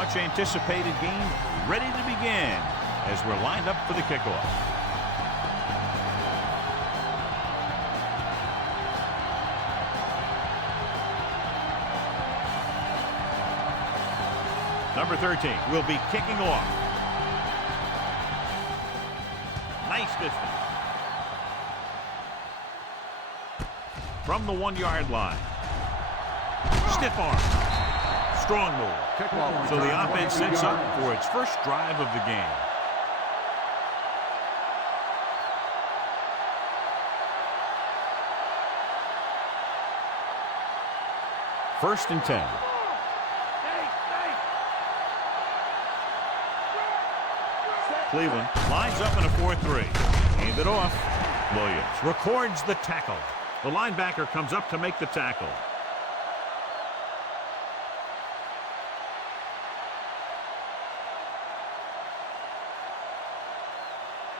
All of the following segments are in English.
much anticipated game ready to begin as we're lined up for the kickoff. Number 13 will be kicking off. Nice distance. From the 1-yard line. Stiff arm. Strong move. So the offense sets up for its first drive of the game. First and 10. Cleveland lines up in a 4-3. Hand it off. Williams records the tackle. The linebacker comes up to make the tackle.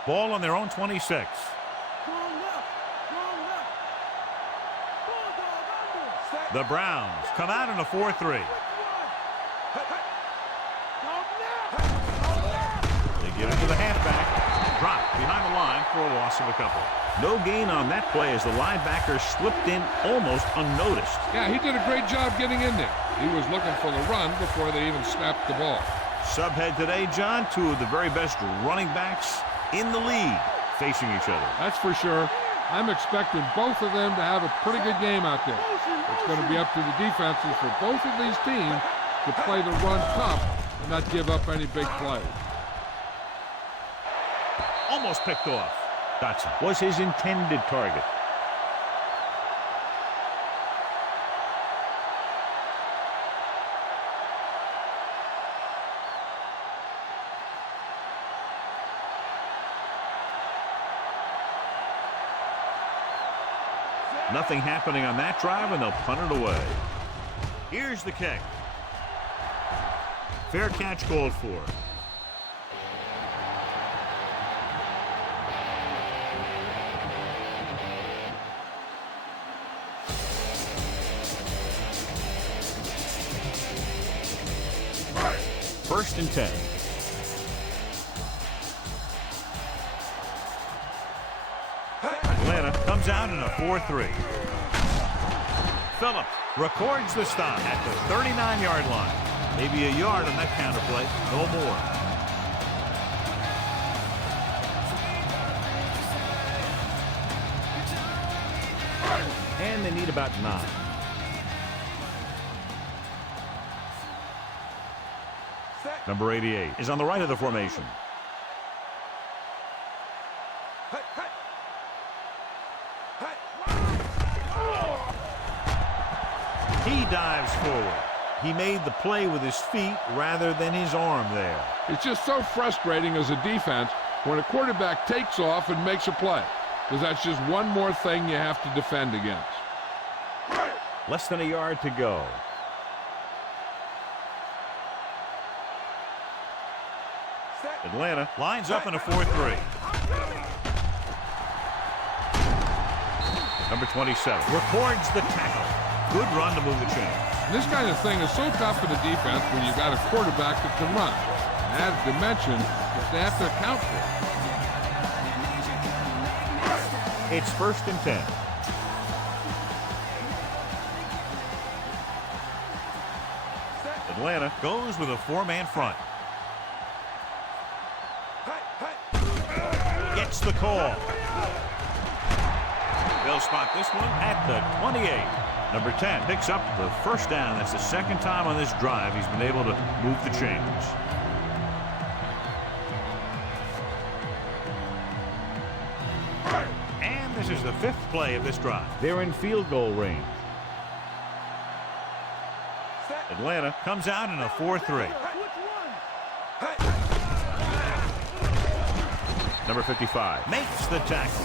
Ball on their own 26. The Browns come out in a 4-3. They give it to the halfback. Dropped behind the line for a loss of a couple. No gain on that play as the linebacker slipped in almost unnoticed. Yeah, he did a great job getting in there. He was looking for the run before they even snapped the ball. Subhead today, John, two of the very best running backs in the league facing each other. That's for sure. I'm expecting both of them to have a pretty good game out there. It's going to be up to the defenses for both of these teams to play the run tough and not give up any big plays. Almost picked off. Dotson was his intended target. Nothing happening on that drive, and they'll punt it away. Here's the kick. Fair catch called for. First and 10. Atlanta comes out in a 4-3. Phillips records the stop at the 39-yard line. Maybe a yard on that counterplay, no more. And they need about 9. Number 88 is on the right of the formation. He dives forward. He made the play with his feet rather than his arm there. It's just so frustrating as a defense when a quarterback takes off and makes a play, because that's just one more thing you have to defend against. Less than a yard to go. Atlanta lines up in a 4-3. Number 27 records the tackle. Good run to move the chains. This kind of thing is so tough for the defense when you've got a quarterback that can run. And added dimension that they have to account for. It's first and 10. Atlanta goes with a 4-man front. Gets the call. They'll spot this one at the 28. Number 10 picks up the first down. That's the second time on this drive he's been able to move the chains. And this is the 5th play of this drive. They're in field goal range. Atlanta comes out in a 4-3. Number 55 makes the tackle.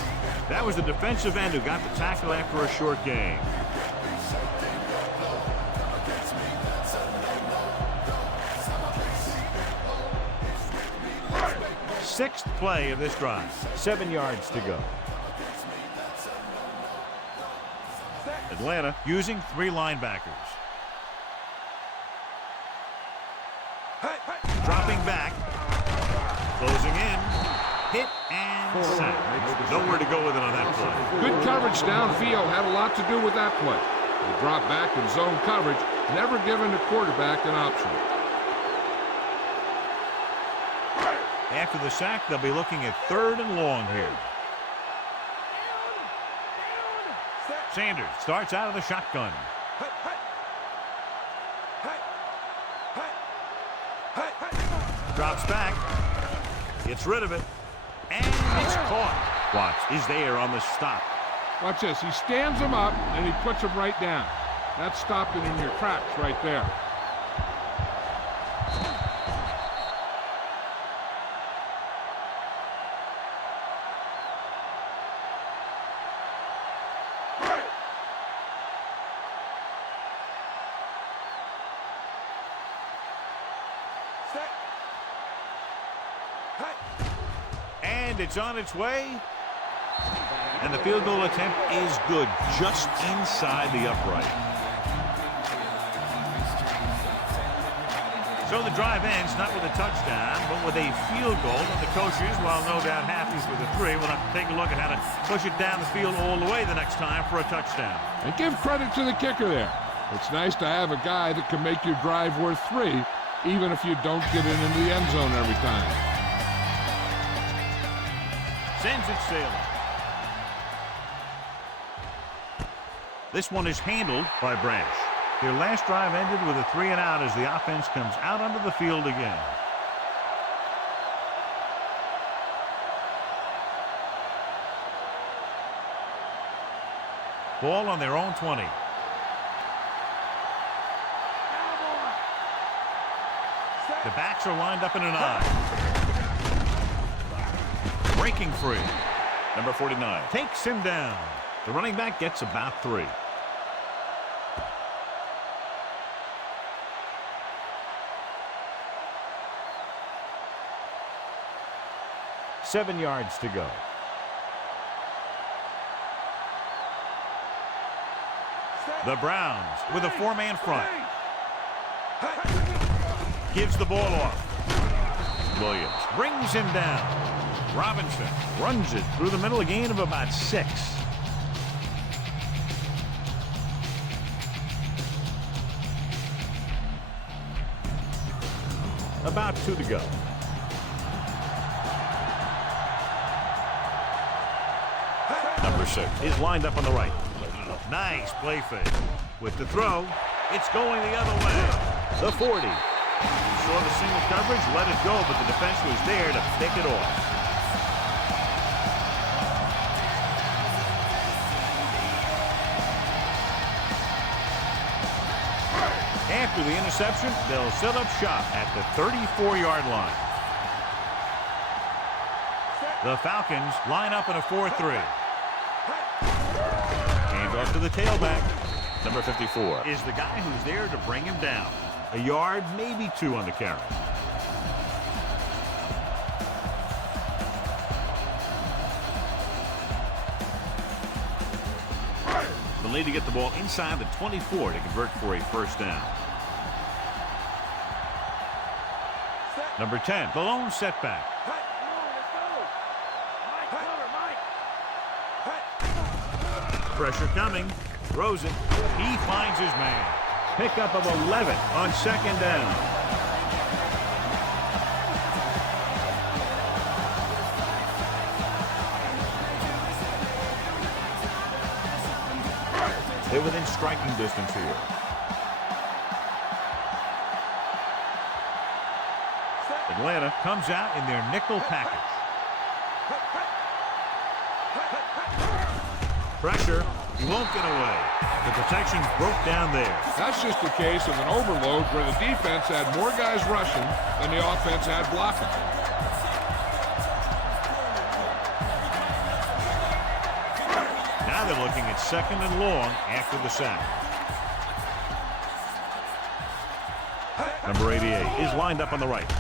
That was the defensive end who got the tackle after a short gain. Sixth play of this drive. 7 yards to go. Atlanta using 3 linebackers. Nowhere to go with it on that play. Good coverage downfield had a lot to do with that play. The drop back in zone coverage, never giving the quarterback an option. After the sack, they'll be looking at 3rd and long here. Sanders starts out of the shotgun. Drops back. Gets rid of it. And it's caught. Watts is there on the stop. Watch this. He stands him up, and he puts him right down. That's stopping in your tracks right there. And it's on its way. And the field goal attempt is good, just inside the upright. So the drive ends not with a touchdown, but with a field goal. And the coaches, while no doubt happy with the 3, will have to take a look at how to push it down the field all the way the next time for a touchdown. And give credit to the kicker there. It's nice to have a guy that can make your drive worth 3, even if you don't get it into the end zone every time. Sends it sailing. This one is handled by Branch. Their last drive ended with a 3-and-out as the offense comes out onto the field again. Ball on their own 20. The backs are lined up in an I. Breaking free. Number 49 takes him down. The running back gets about 3. Seven yards to go. The Browns with a 4-man front. Gives the ball off. Williams brings him down. Robinson runs it through the middle, a gain of about 6. About 2 to go. Number 6 is lined up on the right. Nice play fake. With the throw, it's going the other way. The 40. Saw the single coverage, let it go, but the defense was there to pick it off. After the interception, they'll set up shop at the 34-yard line. The Falcons line up in a 4-3. Hands off to the tailback. Number 54 is the guy who's there to bring him down. A yard, maybe 2 on the carry. They'll need to get the ball inside the 24 to convert for a first down. Number 10, the lone setback. Pressure coming. Throws it. He finds his man. Pickup of 11 on second down. They're within striking distance here. Atlanta comes out in their nickel package. Pressure. He won't get away. The protection's broke down there. That's just a case of an overload where the defense had more guys rushing than the offense had blocking. Now they're looking at second and long after the sack. Number 88 is lined up on the right.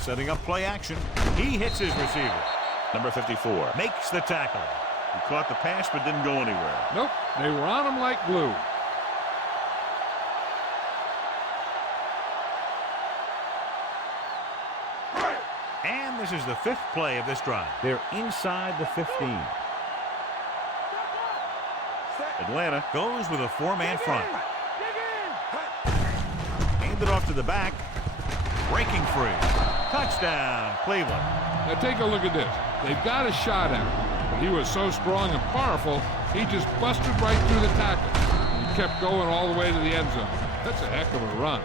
Setting up play action. He hits his receiver. Number 54 makes the tackle. He caught the pass but didn't go anywhere. Nope, they were on him like glue. And this is the 5th play of this drive. They're inside the 15. Atlanta goes with a 4-man front. Hand it off to the back. Breaking free. Touchdown, Cleveland. Now take a look at this. They've got a shot at him, but he was so strong and powerful, he just busted right through the tackle. He kept going all the way to the end zone. That's a heck of a run.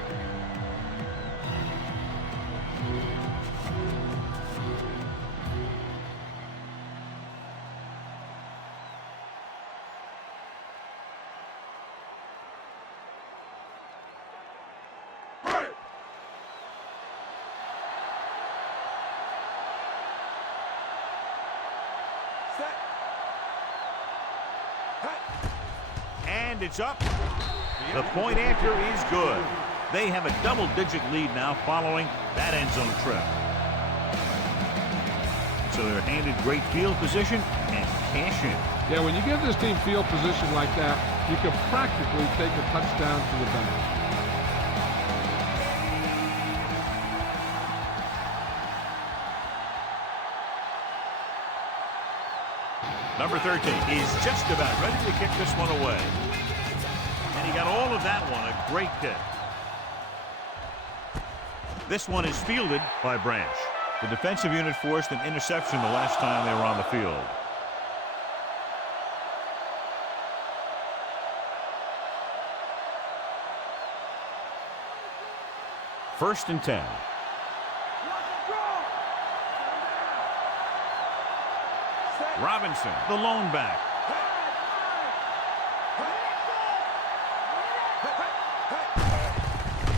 And it's up. The point after is good. They have a double-digit lead now following that end zone trip. So they're handed great field position and cash in. Yeah, when you give this team field position like that, you can practically take a touchdown to the bank. Number 13 is just about ready to kick this one away. And he got all of that one, a great kick. This one is fielded by Branch. The defensive unit forced an interception the last time they were on the field. First and 10. Robinson, the lone back.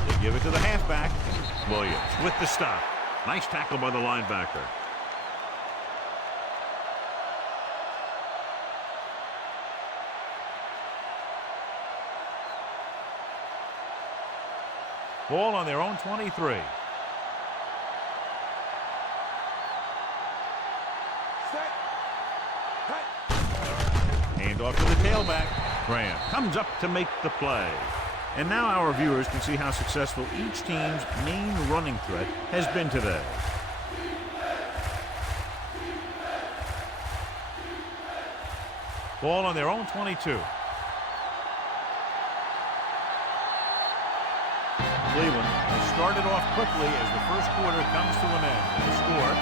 They give it to the halfback. Williams with the stop. Nice tackle by the linebacker. Ball on their own 23. Hand off to the tailback. Graham comes up to make the play. And now our viewers can see how successful each team's main running threat has been today. Ball on their own 22. Cleveland has started off quickly as the first quarter comes to an end. The score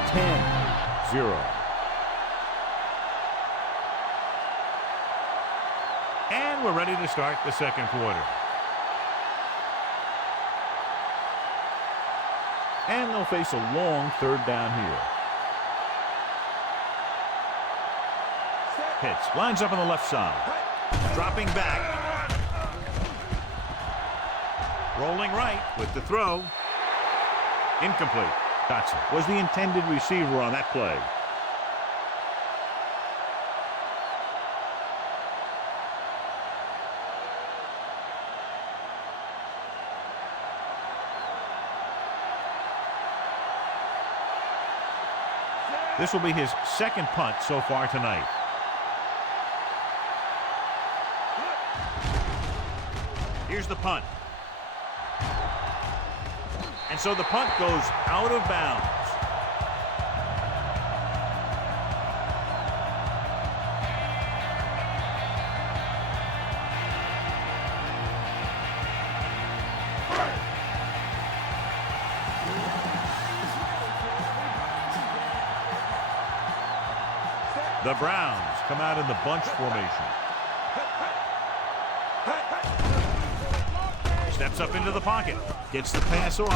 10-0. And we're ready to start the second quarter. And they'll face a long third down here. Pitts lines up on the left side. Dropping back. Rolling right with the throw. Incomplete. Dotson was the intended receiver on that play. This will be his second punt so far tonight. Here's the punt. And so the punt goes out of bounds. The Browns come out in the bunch formation. Steps up into the pocket. Gets the pass off.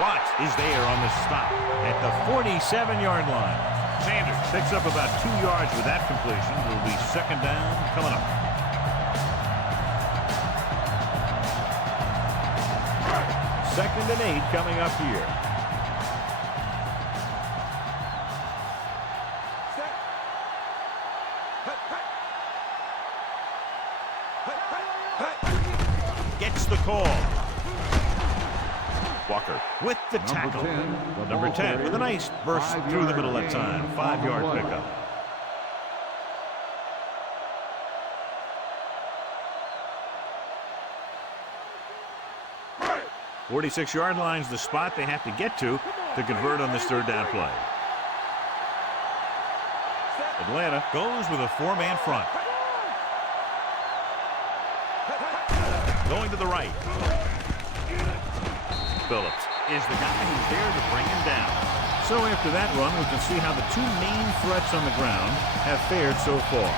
Watts is there on the stop at the 47-yard line. Sanders picks up about 2 yards with that completion. It will be second down coming up. Second and 8 coming up here. Gets the call. Walker with the tackle. Number 10 with a nice burst through the middle that time. 5-yard pickup. "46-yard line's the spot they have to get to convert on this third down play. Atlanta goes with a 4-man front. going to the right. Phillips is the guy who's there to bring him down. So after that run, we can see how the two main threats on the ground have fared so far.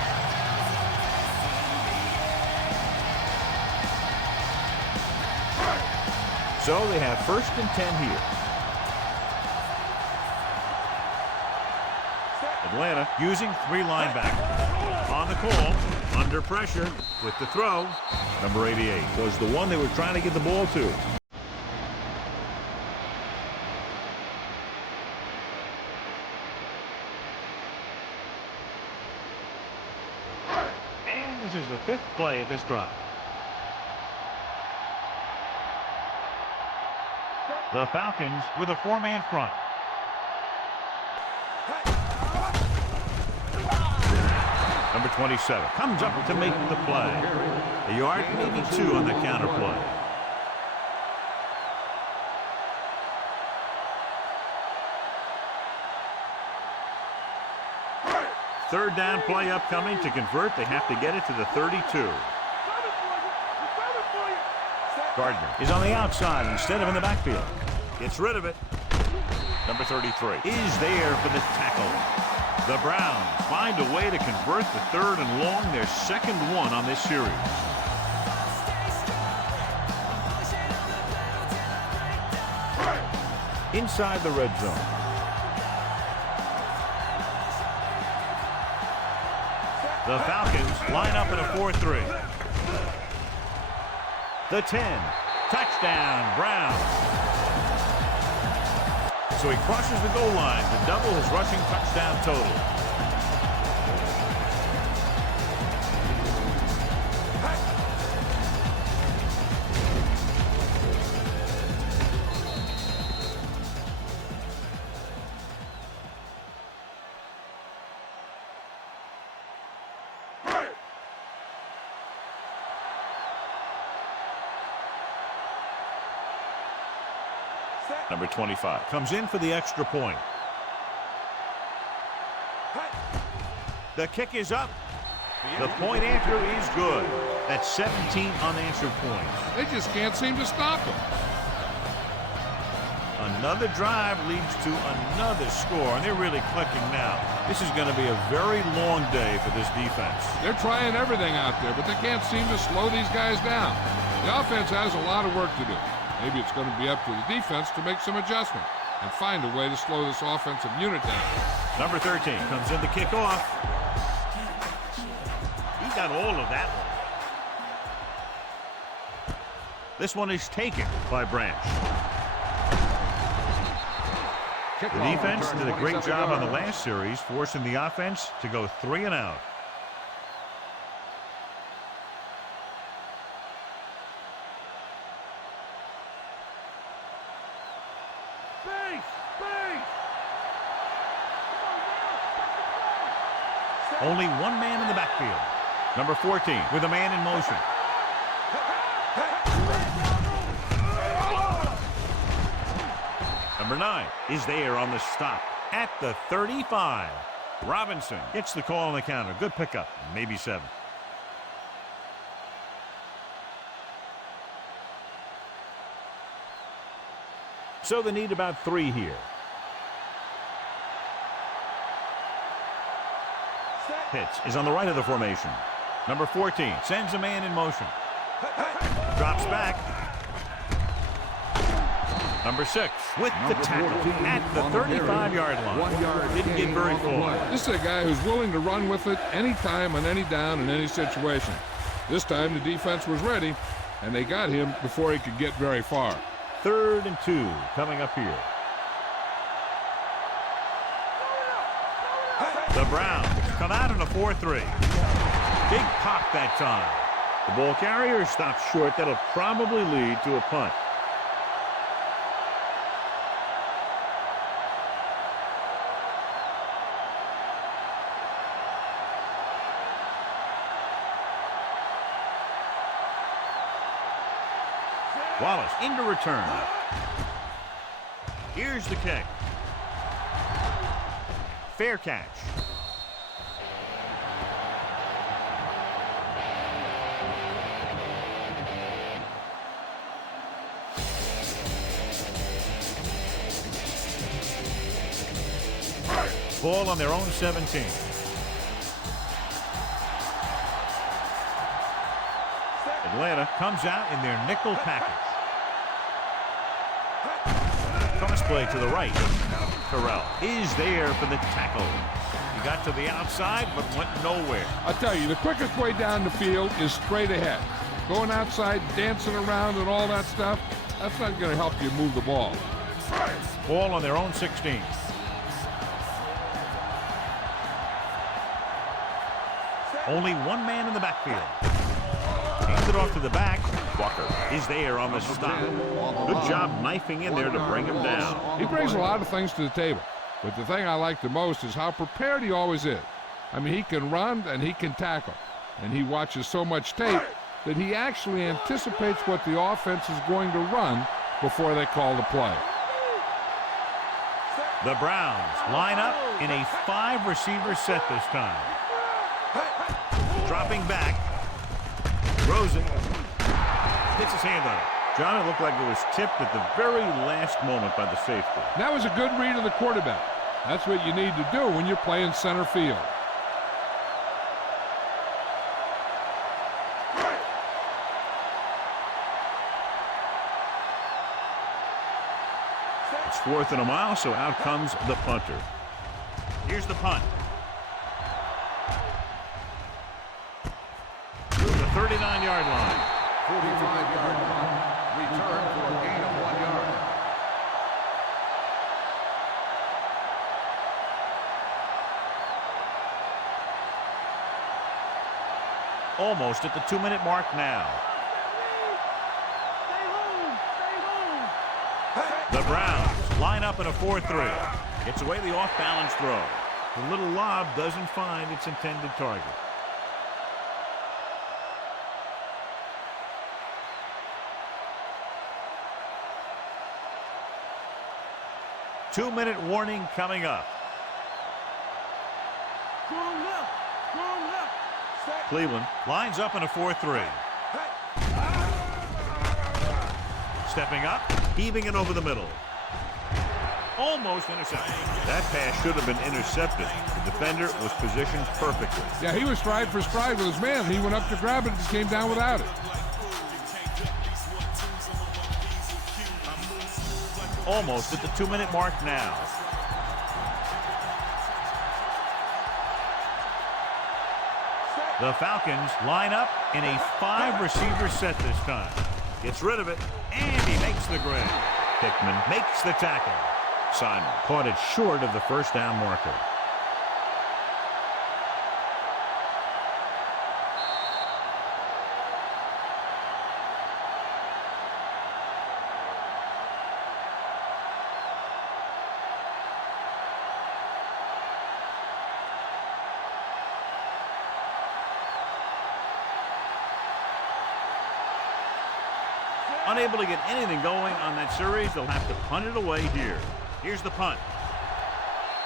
So they have 1st and 10 here. Atlanta using 3 linebackers. On the call, under pressure with the throw. Number 88 was the one they were trying to get the ball to. And this is the 5th play of this drive. The Falcons with a 4-man front. Number 27 comes up to make the play. A yard, maybe 2 on the counter play. Third down play upcoming. To convert, they have to get it to the 32. Gardner is on the outside instead of in the backfield. Gets rid of it. Number 33 is there for the tackle. The Browns find a way to convert the 3rd and long, their 2nd one on this series. Inside the red zone. The Falcons line up in a 4-3. The 10. Touchdown, Browns. So he crosses the goal line to double his rushing touchdown total. Number 25 comes in for the extra point. The kick is up. The point after is good. That's 17 unanswered points. They just can't seem to stop them. Another drive leads to another score, and they're really clicking now. This is going to be a very long day for this defense. They're trying everything out there, but they can't seem to slow these guys down. The offense has a lot of work to do. Maybe it's going to be up to the defense to make some adjustment and find a way to slow this offensive unit down. Number 13 comes in to kick off. He got all of that one. This one is taken by Branch. The defense did a great job on the last series, forcing the offense to go 3 and out. Only one man in the backfield. Number 14 with a man in motion. Number 9 is there on the stop at the 35. Robinson gets the call on the counter. Good pickup, maybe 7. So they need about 3 here. Pitts is on the right of the formation. Number 14 sends a man in motion. Drops back. Number 6 with the tackle at the 35-yard line. Didn't get very far. This is a guy who's willing to run with it anytime, on any down, in any situation. This time the defense was ready, and they got him before he could get very far. 3rd and 2 coming up here. The Browns come out in a 4-3. Big pop that time. The ball carrier stops short. That'll probably lead to a punt. Wallace into return. Here's the kick. Fair catch. Ball on their own 17. Atlanta comes out in their nickel package. Cross play to the right. Terrell is there for the tackle. He got to the outside but went nowhere. I tell you, the quickest way down the field is straight ahead. Going outside, dancing around and all that stuff, that's not going to help you move the ball. Ball on their own 16. Only one man in the backfield. Hands it off to the back. Walker is there on the stop. Good job knifing in there to bring him down. He brings a lot of things to the table, but the thing I like the most is how prepared he always is. I mean, he can run and he can tackle, and he watches so much tape that he actually anticipates what the offense is going to run before they call the play. The Browns line up in a 5-receiver set this time. Dropping back. Rosen hits his hand on it. John, it looked like it was tipped at the very last moment by the safety. That was a good read of the quarterback. That's what you need to do when you're playing center field. It's 4th and a mile, so out comes the punter. Here's the punt. Through the 39-yard line. 45-yard line. Return for a gain of 1 yard. Almost at the 2-minute mark now. The Browns line up in a 4-3. Gets away the off-balance throw. The little lob doesn't find its intended target. Two-minute warning coming up. Cleveland lines up in a 4-3. Stepping up, heaving it over the middle. Almost intercepted. That pass should have been intercepted. The defender was positioned perfectly. Yeah, he was stride for stride with his man. He went up to grab it and came down without it. Almost at the 2-minute mark now. The Falcons line up in a 5-receiver set this time. Gets rid of it, and he makes the grab. Hickman makes the tackle. Simon caught it short of the first down marker. Unable to get anything going on that series, they'll have to punt it away here. Here's the punt.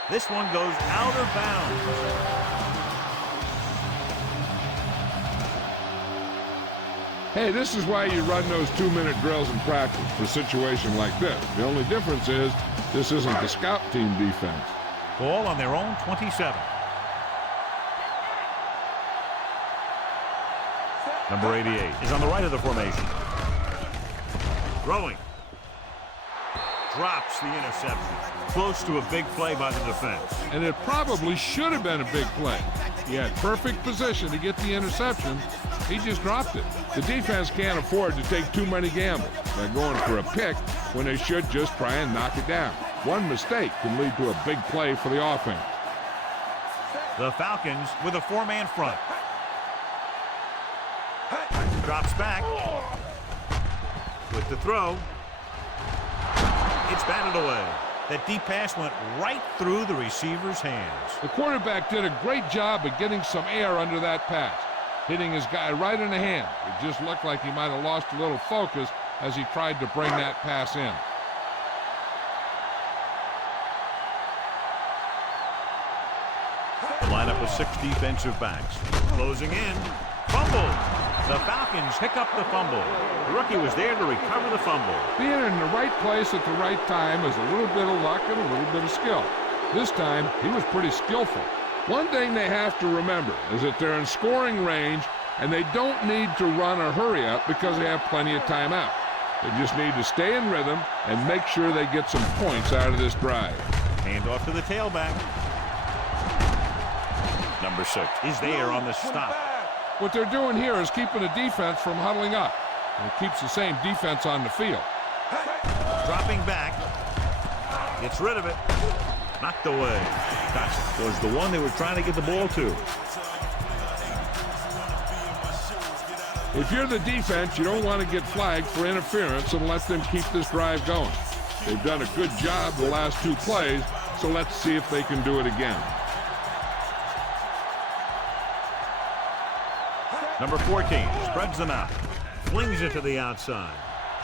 This one goes out of bounds. Hey, this is why you run those 2-minute drills in practice for a situation like this. The only difference is this isn't the scout team defense. Ball on their own 27. Number 88 is on the right of the formation. Throwing. Drops the interception. Close to a big play by the defense. And it probably should have been a big play. He had perfect position to get the interception. He just dropped it. The defense can't afford to take too many gambles. They're going for a pick when they should just try and knock it down. One mistake can lead to a big play for the offense. The Falcons with a 4-man front. Drops back. With the throw, it's batted away. That deep pass went right through the receiver's hands. The quarterback did a great job of getting some air under that pass, hitting his guy right in the hand. It just looked like he might have lost a little focus as he tried to bring that pass in. The lineup of 6 defensive backs. Closing in. Fumble. The Falcons pick up the fumble. The rookie was there to recover the fumble. Being in the right place at the right time is a little bit of luck and a little bit of skill. This time, he was pretty skillful. One thing they have to remember is that they're in scoring range and they don't need to run or hurry up because they have plenty of timeout. They just need to stay in rhythm and make sure they get some points out of this drive. Hand off to the tailback. Number 6 is there on the stop. What they're doing here is keeping the defense from huddling up. And it keeps the same defense on the field. Dropping back. Gets rid of it. Knocked away. That was the one they were trying to get the ball to. If you're the defense, you don't want to get flagged for interference and let them keep this drive going. They've done a good job the last 2 plays, so let's see if they can do it again. Number 14 spreads them out. Flings it to the outside.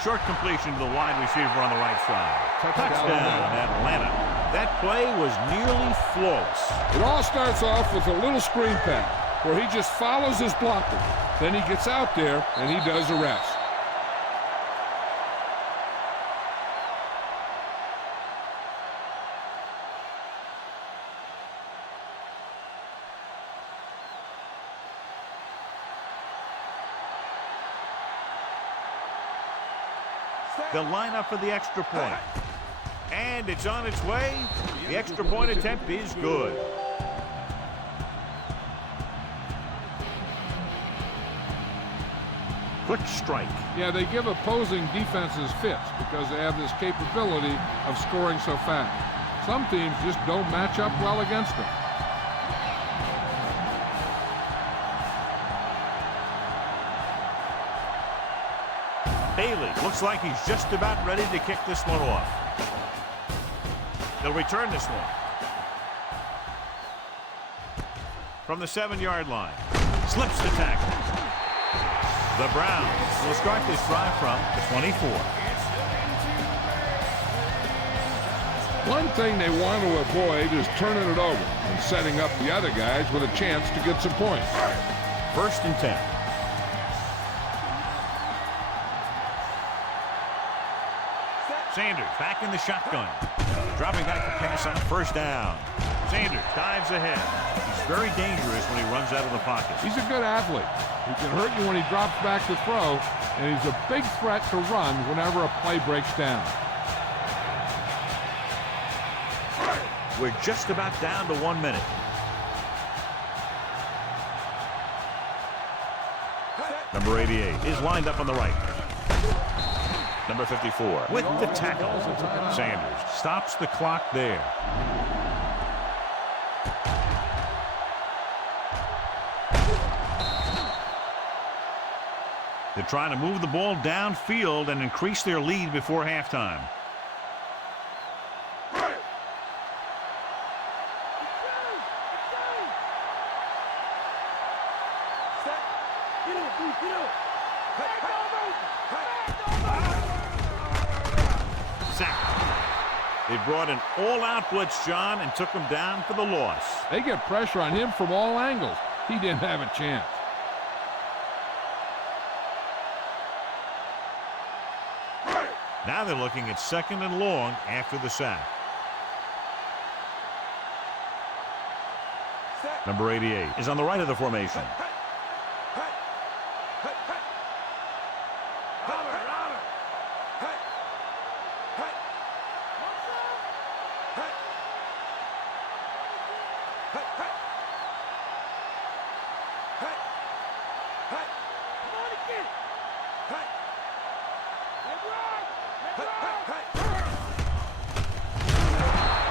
Short completion to the wide receiver on the right side. Touchdown, Atlanta. That play was nearly flawless. It all starts off with a little screen pass where he just follows his blocker. Then he gets out there and he does the rest. They'll line up for the extra point. And it's on its way. The extra point attempt is good. Quick strike. Yeah, they give opposing defenses fits because they have this capability of scoring so fast. Some teams just don't match up well against them. Bailey looks like he's just about ready to kick this one off. They'll return this one. From the 7-yard line. Slips the tackle. The Browns will start this drive from the 24. One thing they want to avoid is turning it over and setting up the other guys with a chance to get some points. 1st and 10. Sanders back in the shotgun. Dropping back to pass on 1st down. Sanders dives ahead. He's very dangerous when he runs out of the pocket. He's a good athlete. He can hurt you when he drops back to throw, and he's a big threat to run whenever a play breaks down. We're just about down to 1 minute. Number 88 is lined up on the right. Number 54 with the tackle. Sanders stops the clock there. They're trying to move the ball downfield and increase their lead before halftime. They brought an all-out blitz, John, and took him down for the loss. They get pressure on him from all angles. He didn't have a chance. Now they're looking at 2nd and long after the sack. Number 88 is on the right of the formation.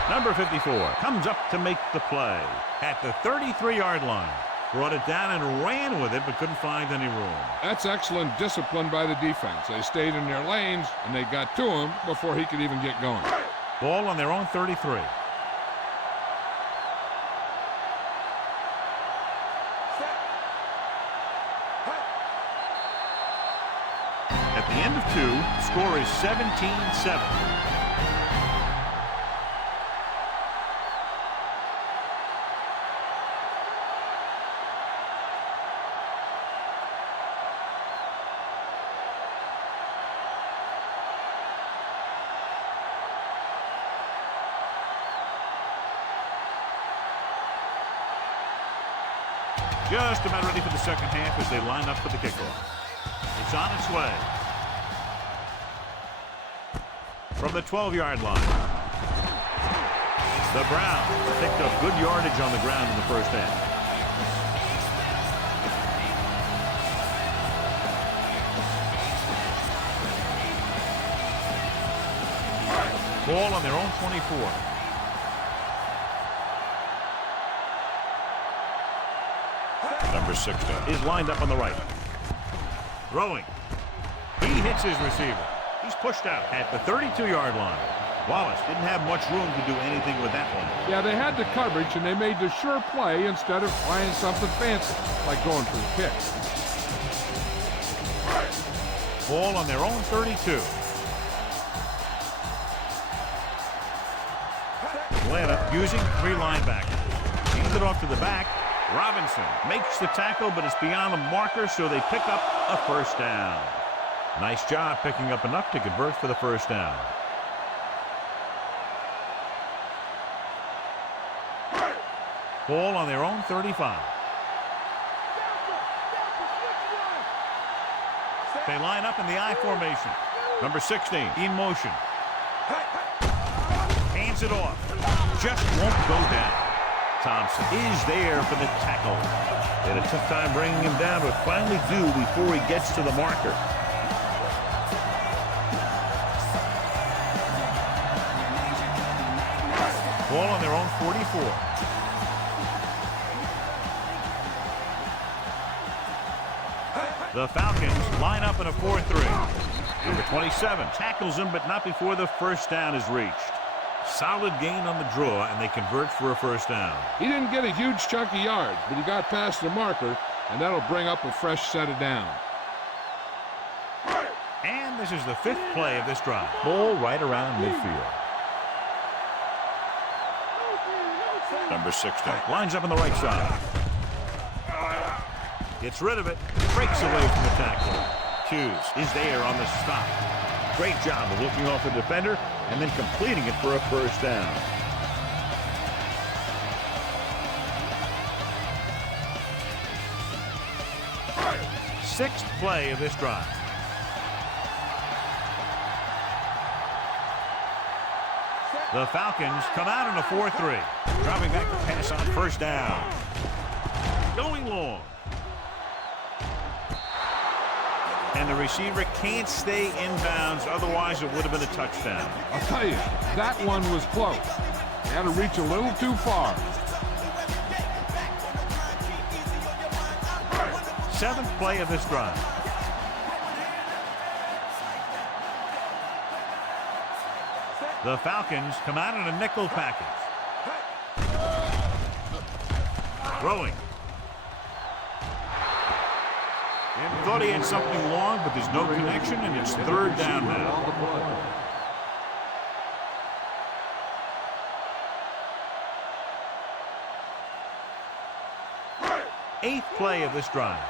Number 54 comes up to make the play at the 33-yard line. Brought it down and ran with it, but couldn't find any room. That's excellent discipline by the defense. They stayed in their lanes, and they got to him before he could even get going. Ball on their own 33. At the end of 2, the score is 17-7. Just about ready for the second half as they line up for the kickoff. It's on its way. From the 12-yard line. The Browns picked up good yardage on the ground in the first half. Ball on their own 24. Number 16 is lined up on the right. Throwing. He hits his receiver. He's pushed out at the 32-yard line. Wallace didn't have much room to do anything with that one. Yeah, they had the coverage, and they made the sure play instead of trying something fancy, like going for the pick. Ball on their own 32. Atlanta using 3 linebackers. Hands it off to the back. Robinson makes the tackle, but it's beyond the marker, so they pick up a first down. Nice job picking up enough to convert for the first down. Ball on their own 35. They line up in the I formation. Number 16 in motion. Hands it off. Just won't go down. Thompson is there for the tackle. They had a tough time bringing him down, but finally do before he gets to the marker. Ball on their own 44. The Falcons line up in a 4-3. Number 27 tackles him, but not before the first down is reached. Solid gain on the draw, and they convert for a first down. He didn't get a huge chunk of yards, but he got past the marker, and that'll bring up a fresh set of downs. And this is the 5th play of this drive. Ball right around midfield. Number 16 lines up on the right side. Gets rid of it. Breaks away from the tackle. Hughes is there on the stop. Great job of looking off the defender and then completing it for a first down. Sixth play of this drive. The Falcons come out in a 4-3. Dropping back to pass on first down. Going long. And the receiver can't stay inbounds, otherwise it would have been a touchdown. I'll tell you, that one was close. He had to reach a little too far. 7th play of this drive. The Falcons come out in a nickel package. Throwing. Thought he had something long, but there's no connection, and it's 3rd down now. Eighth play of this drive.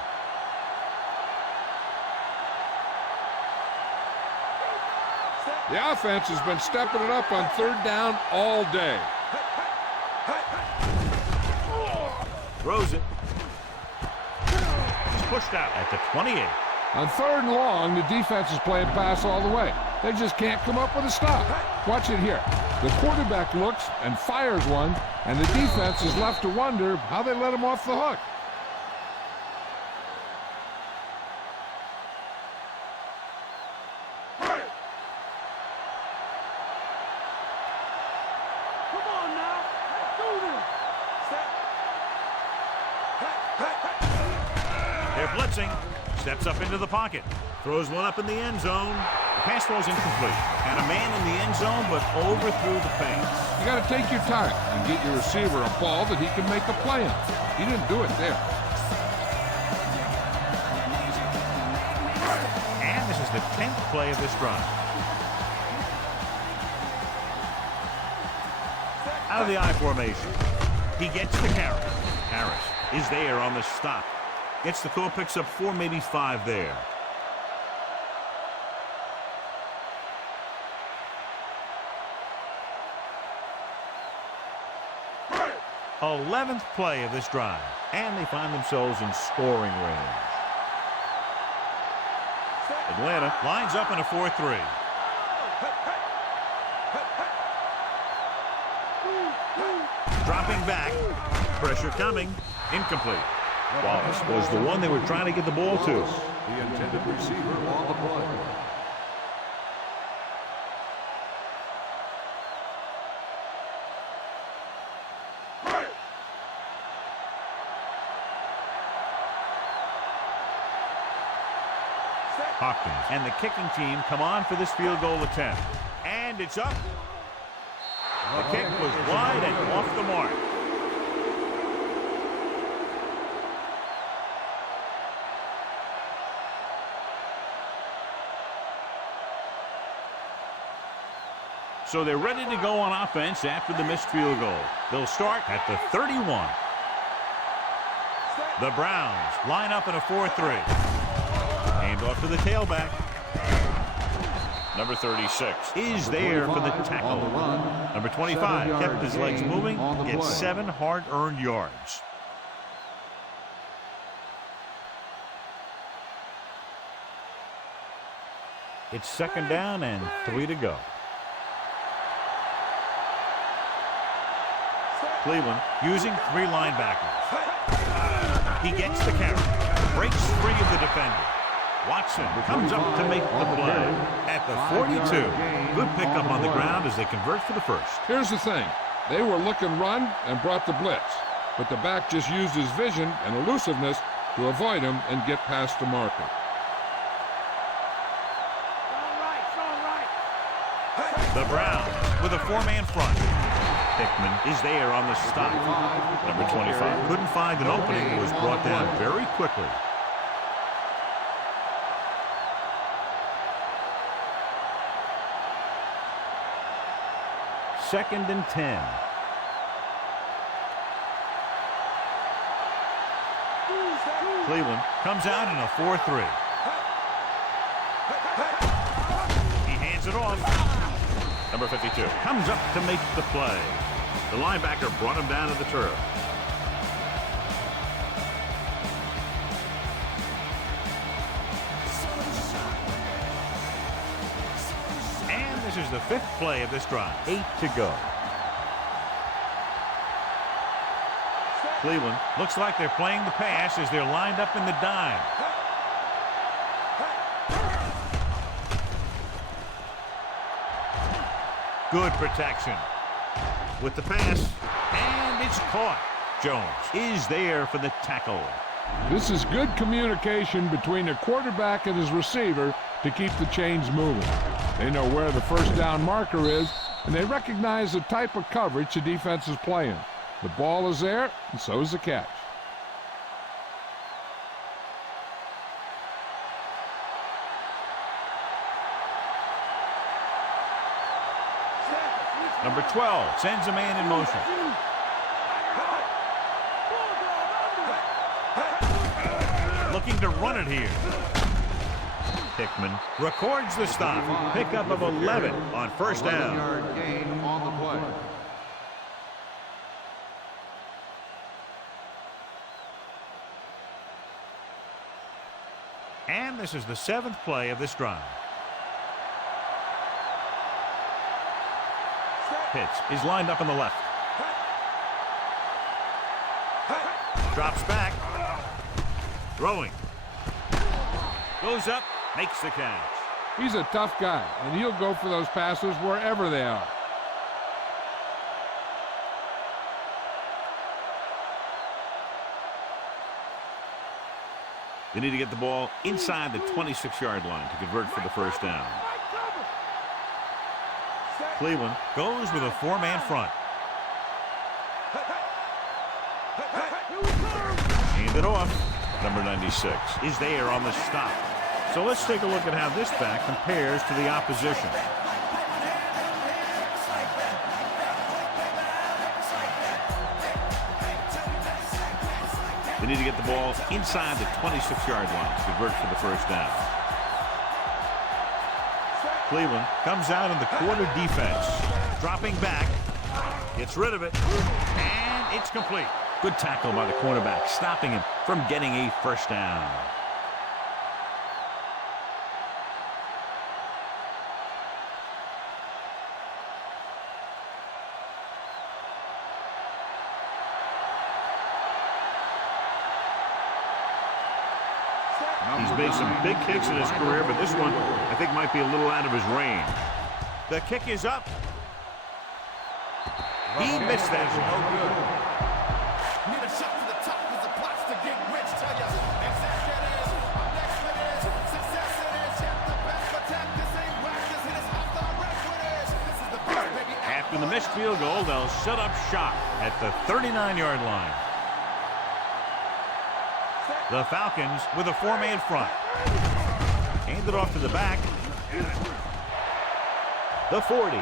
The offense has been stepping it up on 3rd down all day. Throws it. Pushed out at the 28. On 3rd and long, the defense is playing pass all the way. They just can't come up with a stop. Watch it here. The quarterback looks and fires one, and the defense is left to wonder how they let him off the hook. Come on now. Let's do this. They're blitzing. Steps up into the pocket. Throws one up in the end zone. The pass throws incomplete. Got a man in the end zone, but overthrew the fence. You got to take your time and get your receiver a ball that he can make a play on. He didn't do it there. And this is the 10th play of this drive. Out of the I formation. He gets to Harris. Harris is there on the stop. Gets the call, picks up 4, maybe 5 there. th play of this drive. And they find themselves in scoring range. Atlanta lines up in a 4-3. Dropping back. Pressure coming. Incomplete. Wallace was the one they were trying to get the ball to. The intended receiver on the play. Hopkins and the kicking team come on for this field goal attempt. And it's up. The kick was wide and off the mark. So they're ready to go on offense after the missed field goal. They'll start at the 31. The Browns line up in a 4-3. Hand off to the tailback. Number 36 is there for the tackle. Number 25 kept his legs moving, gets 7 hard-earned yards. It's second down and 3 to go. Cleveland using 3 linebackers. He gets the carry, breaks free of the defender. Watson comes up to make the play at the 42. Good pickup on the ground as they convert for the first. Here's the thing. They were looking run and brought the blitz, but the back just used his vision and elusiveness to avoid him and get past the marker. The Browns with a 4-man front. Hickman is there on the stop. Number 25 couldn't find an opening and was brought down very quickly. Second and 10. Cleveland comes out in a 4-3. He hands it off. Number 52 comes up to make the play. The linebacker brought him down to the turf. And this is the 5th play of this drive. 8 to go. Cleveland looks like they're playing the pass as they're lined up in the dime. Good protection with the pass, and it's caught. Jones is there for the tackle. This is good communication between the quarterback and his receiver to keep the chains moving. They know where the first down marker is, and they recognize the type of coverage the defense is playing. The ball is there, and so is the catch. Number 12 sends a man in motion. Looking to run it here. Hickman records the stop. Pickup of 11 on first down. 11-yard gain on the play. And this is the 7th play of this drive. Pitts is lined up on the left. Drops back. Throwing. Goes up, makes the catch. He's a tough guy, and he'll go for those passes wherever they are. They need to get the ball inside the 26-yard line to convert for the first down. Cleveland goes with a 4-man front. Hand it off. Number 96 is there on the stop. So let's take a look at how this back compares to the opposition. They need to get the ball inside the 26-yard line to convert for the first down. Cleveland comes out in the quarter defense. Dropping back. Gets rid of it. And it's complete. Good tackle by the cornerback, stopping him from getting a first down. He's made some big kicks in his career, but this one, I think, might be a little out of his range. The kick is up. He missed that one. No good. Need a shot to the top with the plots to get rich. Tell ya, exact it is. Our next one is success it is. Check the best attack. This ain't practice. It is how direct it is. This is the best, baby. After the missed field goal, they'll set up shop at the 39-yard line. The Falcons with a four-man front. Hand it off to the back. The 40.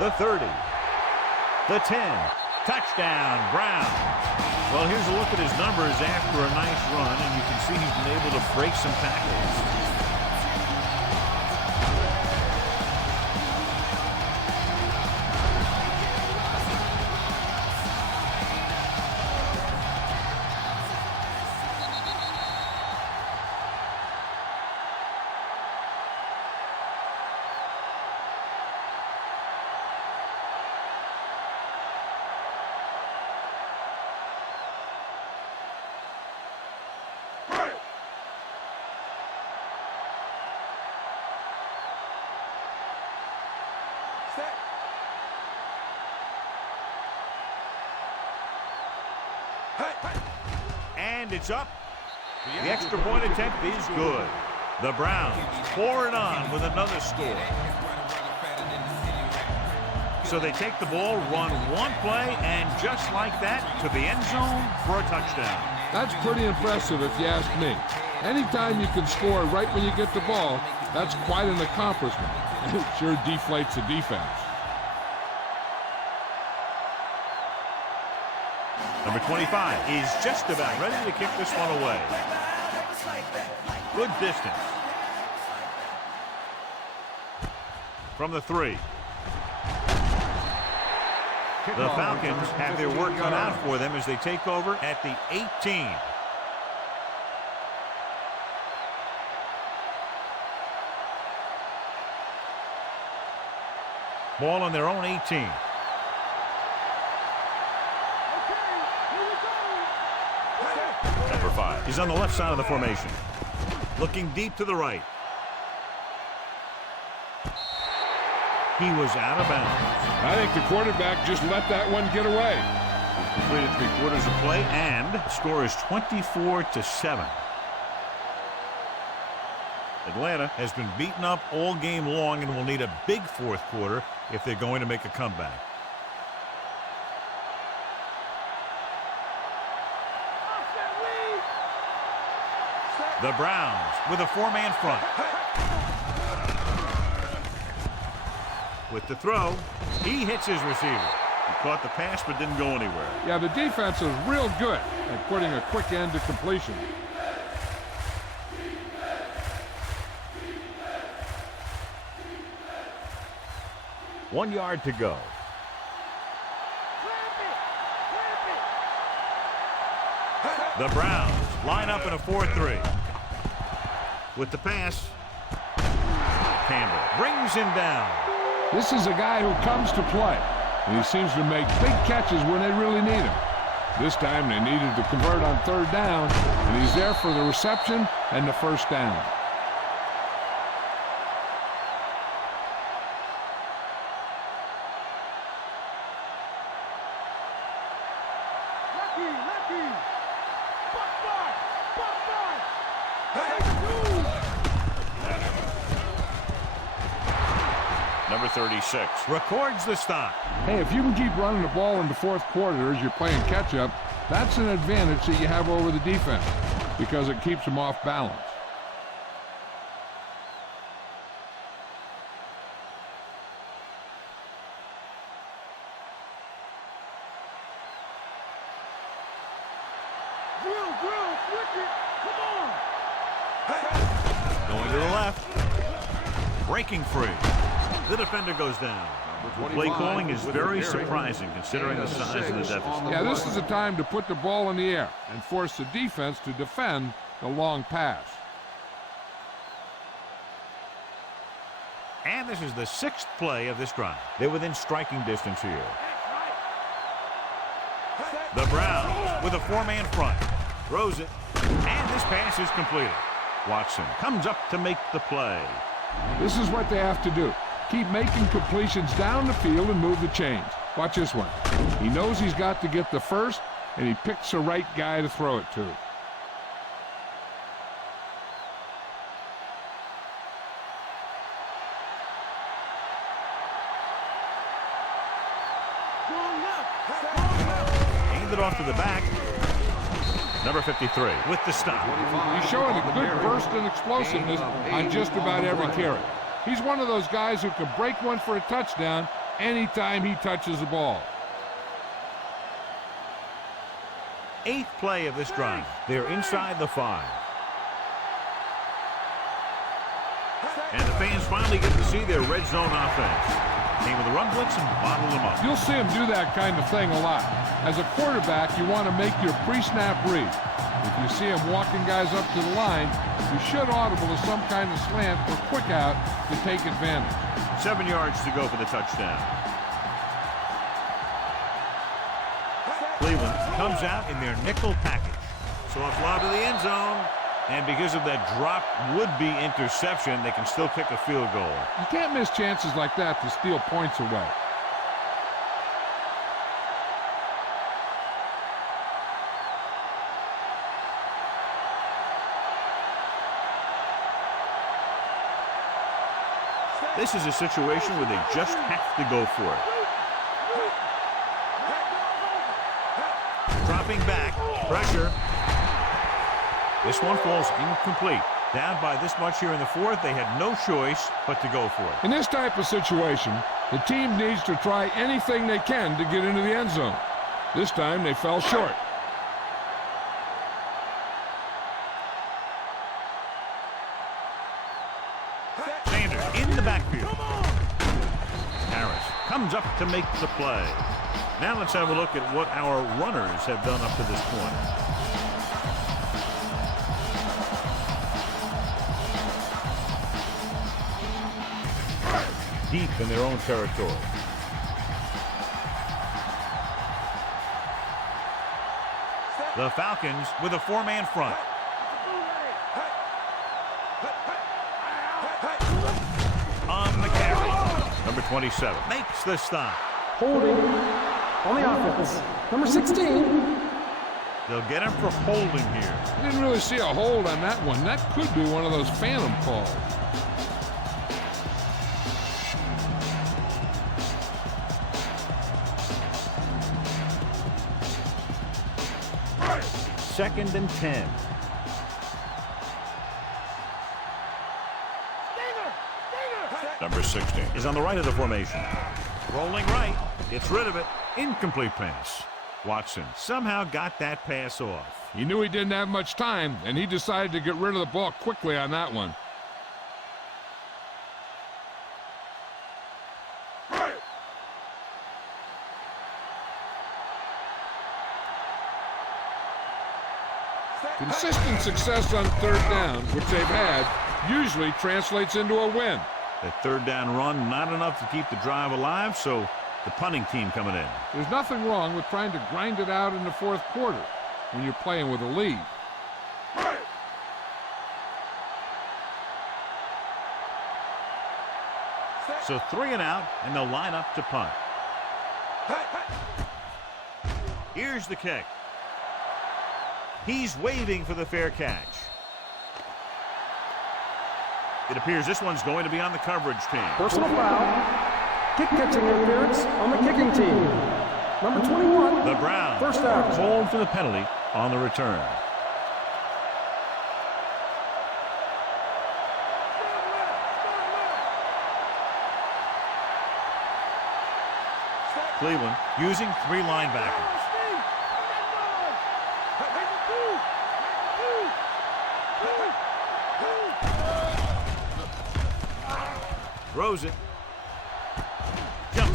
The 30. The 10. Touchdown, Brown. Well, here's a look at his numbers after a nice run, and you can see he's been able to break some tackles. And it's up. The extra point attempt is good. The Browns pour it on with another score. So they take the ball, run one play, and just like that, to the end zone for a touchdown. That's pretty impressive if you ask me. Anytime you can score right when you get the ball, that's quite an accomplishment. It sure deflates the defense. Number 25 is just about ready to kick this one away. Good distance. From the 3. The Falcons have their work cut out for them as they take over at the 18. Ball on their own 18. Number 5. He's on the left side of the formation. Looking deep to the right. He was out of bounds. I think the quarterback just let that one get away. He completed 3/4 of play, and the score is 24-7. Atlanta has been beaten up all game long and will need a big fourth quarter if they're going to make a comeback. The Browns with a four-man front. With the throw, he hits his receiver. He caught the pass but didn't go anywhere. Yeah, the defense is real good at putting a quick end to completion. One yard to go. The Browns line up in a 4-3. With the pass, Campbell brings him down. This is a guy who comes to play, and he seems to make big catches when they really need him. This time they needed to convert on third down, and he's there for the reception and the first down. Number 36 records the stop. Hey, if you can keep running the ball in the fourth quarter as you're playing catch-up, that's an advantage that you have over the defense because it keeps them off balance. Going to the left. Breaking free. The defender goes down. The play calling is very surprising considering the size of the deficit. Yeah, this is the time to put the ball in the air and force the defense to defend the long pass. And this is the 6th play of this drive. They're within striking distance here. The Browns with a 4-man front. Throws it. And this pass is completed. Watson comes up to make the play. This is what they have to do. Keep making completions down the field and move the chains. Watch this one. He knows he's got to get the first, and he picks the right guy to throw it to. Handed off to the back. Number 53 with the stop. He's showing a good burst and explosiveness on just about every carry. He's one of those guys who can break one for a touchdown anytime he touches the ball. 8th play of this drive. They're inside the 5. And the fans finally get to see their red zone offense. Came with a run blitz and bottled them up. You'll see him do that kind of thing a lot. As a quarterback, you want to make your pre-snap read. If you see him walking guys up to the line, you should audible to some kind of slant or quick out to take advantage. 7 yards to go for the touchdown. Cleveland comes out in their nickel package. Soft lob to the end zone. And because of that drop would-be interception, they can still kick a field goal. You can't miss chances like that to steal points away. This is a situation where they just have to go for it. Dropping back, pressure. This one falls incomplete. Down by this much here in the 4th, they had no choice but to go for it. In this type of situation, the team needs to try anything they can to get into the end zone. This time they fell short. Sanders in the backfield. Harris comes up to make the play. Now let's have a look at what our runners have done up to this point. Deep in their own territory. The Falcons with a 4-man front. On the carry. Number 27 makes the stop. Holding on the offense. Number 16. They'll get him for holding here. I didn't really see a hold on that one. That could be one of those phantom calls. Second and 10. Number 16 is on the right of the formation. Rolling right. Gets rid of it. Incomplete pass. Watson somehow got that pass off. He knew he didn't have much time, and he decided to get rid of the ball quickly on that one. Consistent success on 3rd down, which they've had, usually translates into a win. That 3rd down run, not enough to keep the drive alive, so the punting team coming in. There's nothing wrong with trying to grind it out in the 4th quarter when you're playing with a lead. So 3 and out, and they'll line up to punt. Here's the kick. He's waving for the fair catch. It appears this one's going to be on the coverage team. Personal foul. Kick catching interference on the kicking team. Number 21. The Browns First down. called for the penalty on the return. Cleveland using 3 linebackers. Throws it. Jump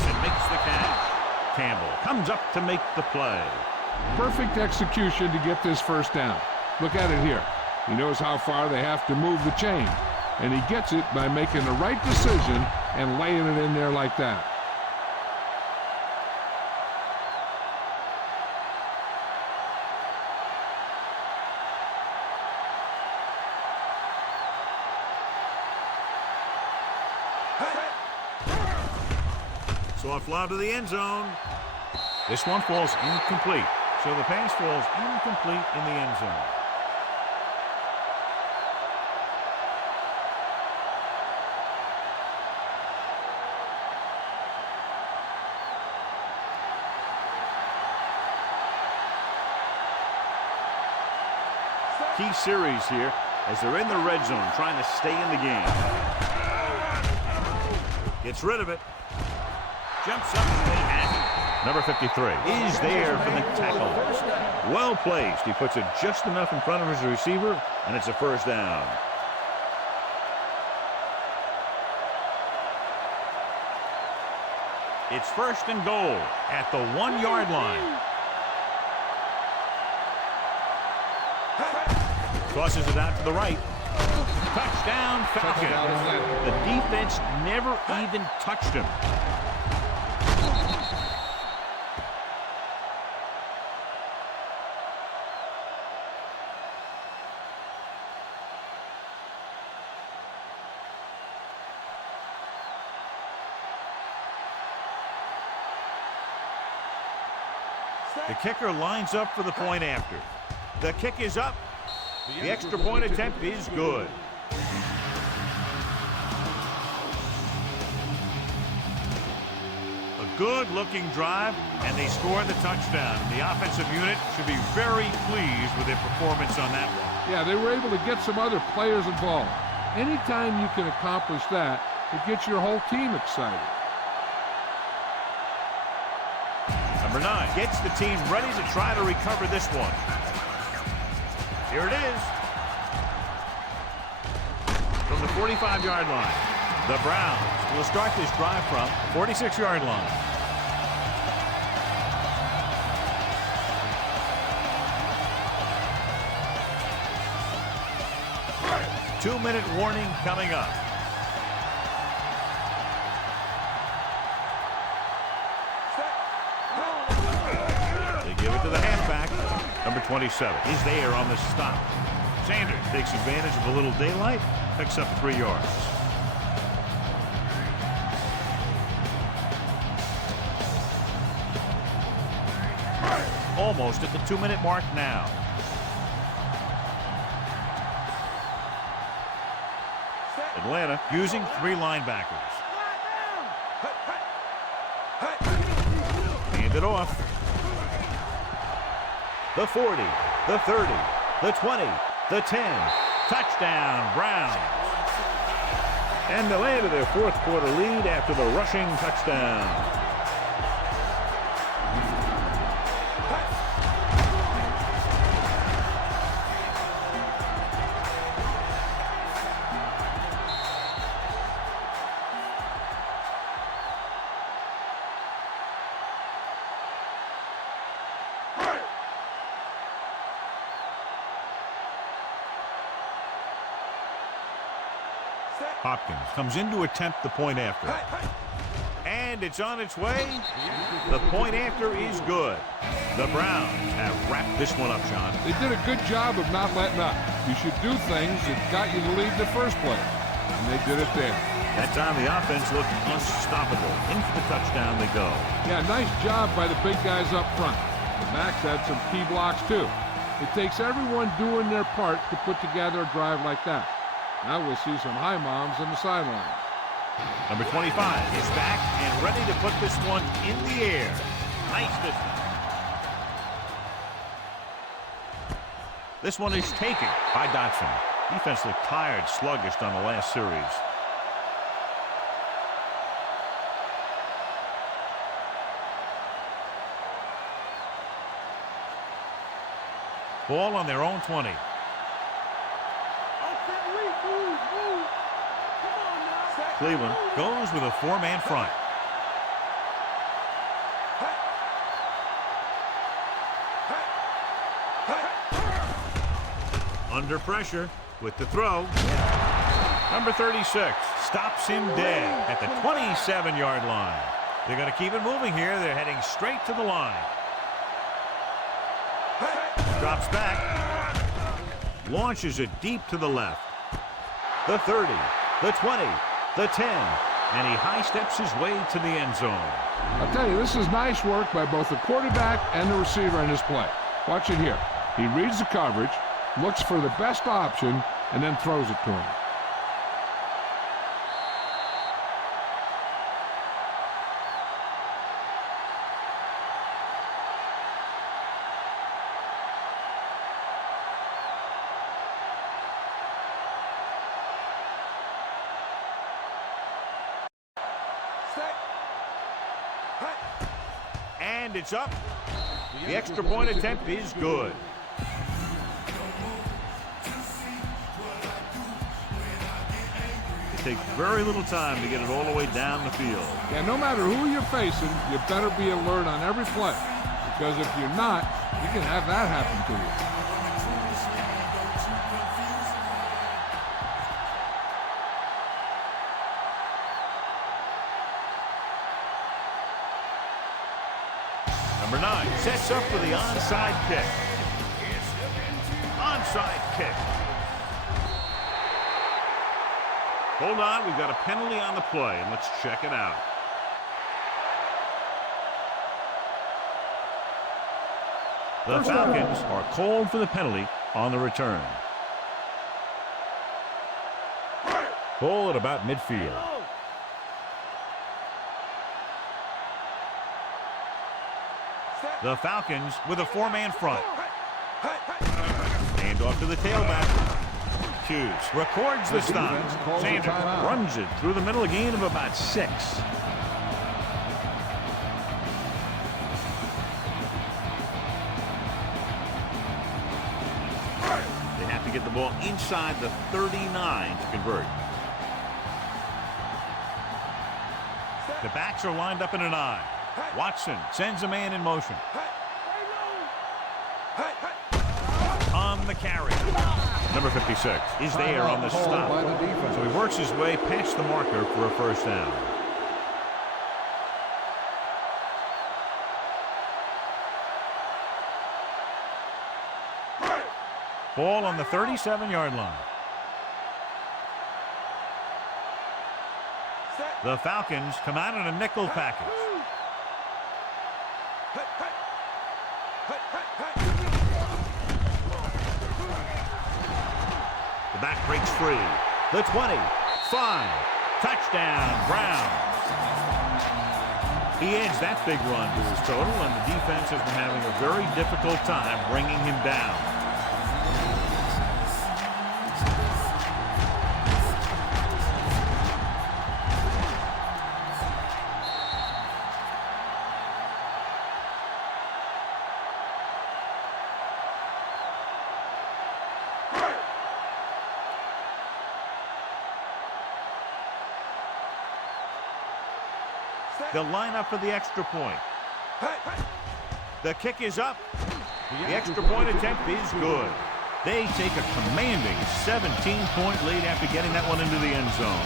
the catch. Campbell comes up to make the play. Perfect execution to get this first down. Look at it here. He knows how far they have to move the chain, and he gets it by making the right decision and laying it in there like that. Soft lob to the end zone. This one falls incomplete. So the pass falls incomplete in the end zone. Key series here as they're in the red zone trying to stay in the game. Gets rid of it. Jumps up and he has it. Number 53 is there for the tackle. Well placed. He puts it just enough in front of his receiver, and it's a first down. It's first and goal at the 1-yard line. Tosses it out to the right. Touchdown, Falcons. The defense never even touched him. The kicker lines up for the point after. The kick is up. The extra point attempt is good. A good-looking drive, and they score the touchdown. The offensive unit should be very pleased with their performance on that one. Yeah, they were able to get some other players involved. Anytime you can accomplish that, it gets your whole team excited. Number 9 gets the team ready to try to recover this one. Here it is. From the 45-yard line, the Browns will start this drive from the 46-yard line. Two-minute warning coming up. Give it to the halfback. Number 27 is there on the stop. Sanders takes advantage of a little daylight, picks up 3 yards. Almost at the 2-minute mark now. Atlanta using 3 linebackers. Hand it off. The 40, the 30, the 20, the 10. Touchdown, Browns. And they landed their 4th quarter lead after the rushing touchdown. Hopkins comes in to attempt the point after. And it's on its way. The point after is good. The Browns have wrapped this one up, Sean. They did a good job of not letting up. You should do things that got you the lead in the first place. And they did it there. That time the offense looked unstoppable. In for the touchdown they go. Yeah, nice job by the big guys up front. The backs had some key blocks too. It takes everyone doing their part to put together a drive like that. Now we'll see some high moms on the sideline. Number 25 is back and ready to put this one in the air. Nice distance. This one is taken by Dotson. Defense looked tired, sluggish on the last series. Ball on their own 20. Cleveland goes with a 4-man front. Under pressure with the throw. Number 36 stops him dead at the 27-yard line. They're going to keep it moving here. They're heading straight to the line. Drops back. Launches it deep to the left. The 30, the 20, the 10, and he high steps his way to the end zone. I'll tell you, this is nice work by both the quarterback and the receiver in this play. Watch it here. He reads the coverage, looks for the best option, and then throws it to him. And it's up. The extra point attempt is good. It takes very little time to get it all the way down the field. Yeah, no matter who you're facing, you better be alert on every play. Because if you're not, you can have that happen to you. Number 9 sets up for the onside kick. Onside kick. Hold on, we've got a penalty on the play, and let's check it out. The Falcons are called for the penalty on the return. Ball at about midfield. The Falcons with a 4-man front. Hand off to the tailback. Hughes records the stop. Sanders runs it through the middle, a gain of about 6. They have to get the ball inside the 39 to convert. The backs are lined up in an I. Watson sends a man in motion. On the carry. Number 56 is there on the stop. So he works his way past the marker for a first down. Ball on the 37-yard line. The Falcons come out in a nickel package. The back breaks free. The 20, 5, touchdown, Brown. He adds that big run to his total, and the defense has been having a very difficult time bringing him down. They'll line up for the extra point. The kick is up. The extra point attempt is good. They take a commanding 17-point lead after getting that one into the end zone.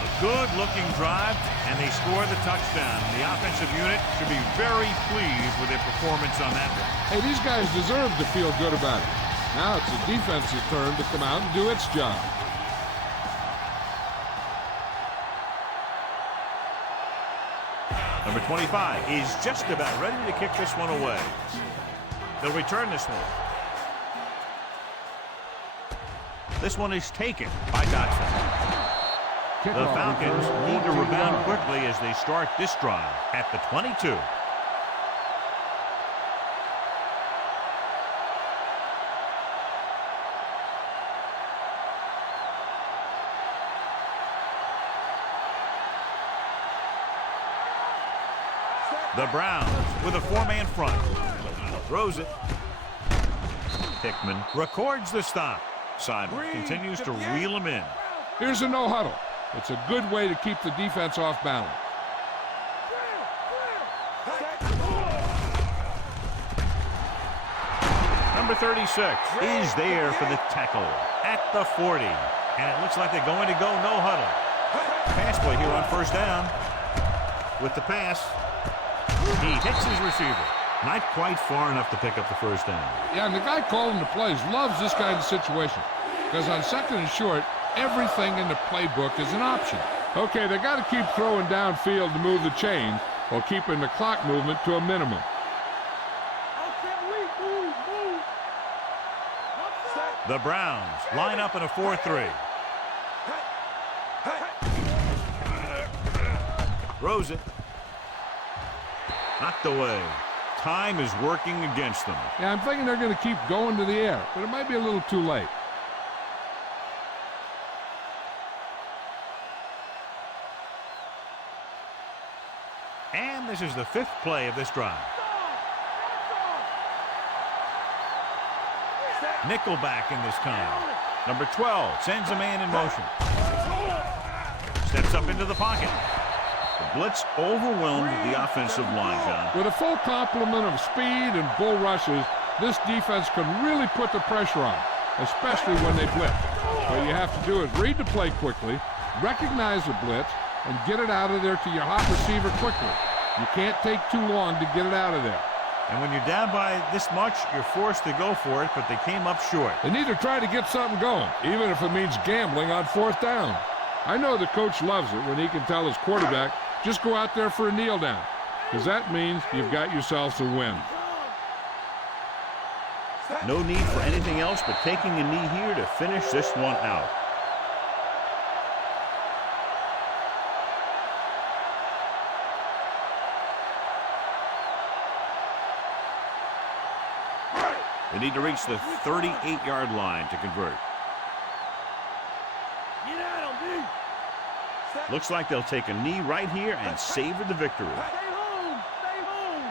A good-looking drive, and they score the touchdown. The offensive unit should be very pleased with their performance on that one. Hey, these guys deserve to feel good about it. Now it's the defense's turn to come out and do its job. Number 25 is just about ready to kick this one away. They'll return this one. This one is taken by Dotson. The Falcons need to rebound quickly as they start this drive at the 22. The Browns with a 4-man front. Throws it. Hickman records the stop. Simon continues to reel him in. Here's a no huddle. It's a good way to keep the defense off balance. Number 36 is there for the tackle at the 40. And it looks like they're going to go no huddle. Pass play here on first down. With the pass, he hits his receiver. Not quite far enough to pick up the first down. Yeah, and the guy calling the plays loves this kind of situation. Because on second and short, everything in the playbook is an option. Okay, they got to keep throwing downfield to move the chains while keeping the clock movement to a minimum. The Browns line up in a 4-3. Throws it. Knocked away. Time is working against them. Yeah, I'm thinking they're going to keep going to the air, but it might be a little too late. And this is the 5th play of this drive. Nickelback in this time. Number 12 sends a man in motion. Steps up into the pocket. The blitz overwhelmed the offensive line, John. With a full complement of speed and bull rushes, this defense can really put the pressure on, especially when they blitz. What you have to do is read the play quickly, recognize the blitz, and get it out of there to your hot receiver quickly. You can't take too long to get it out of there. And when you're down by this much, you're forced to go for it, but they came up short. They need to try to get something going, even if it means gambling on fourth down. I know the coach loves it when he can tell his quarterback, just go out there for a kneel down, because that means you've got yourselves a win. No need for anything else but taking a knee here to finish this one out. They need to reach the 38-yard line to convert. Looks like they'll take a knee right here and savor the victory. Stay home! Stay home!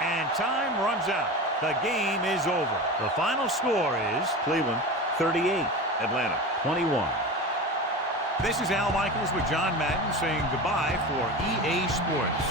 And time runs out. The game is over. The final score is Cleveland 38, Atlanta 21. This is Al Michaels with John Madden saying goodbye for EA Sports.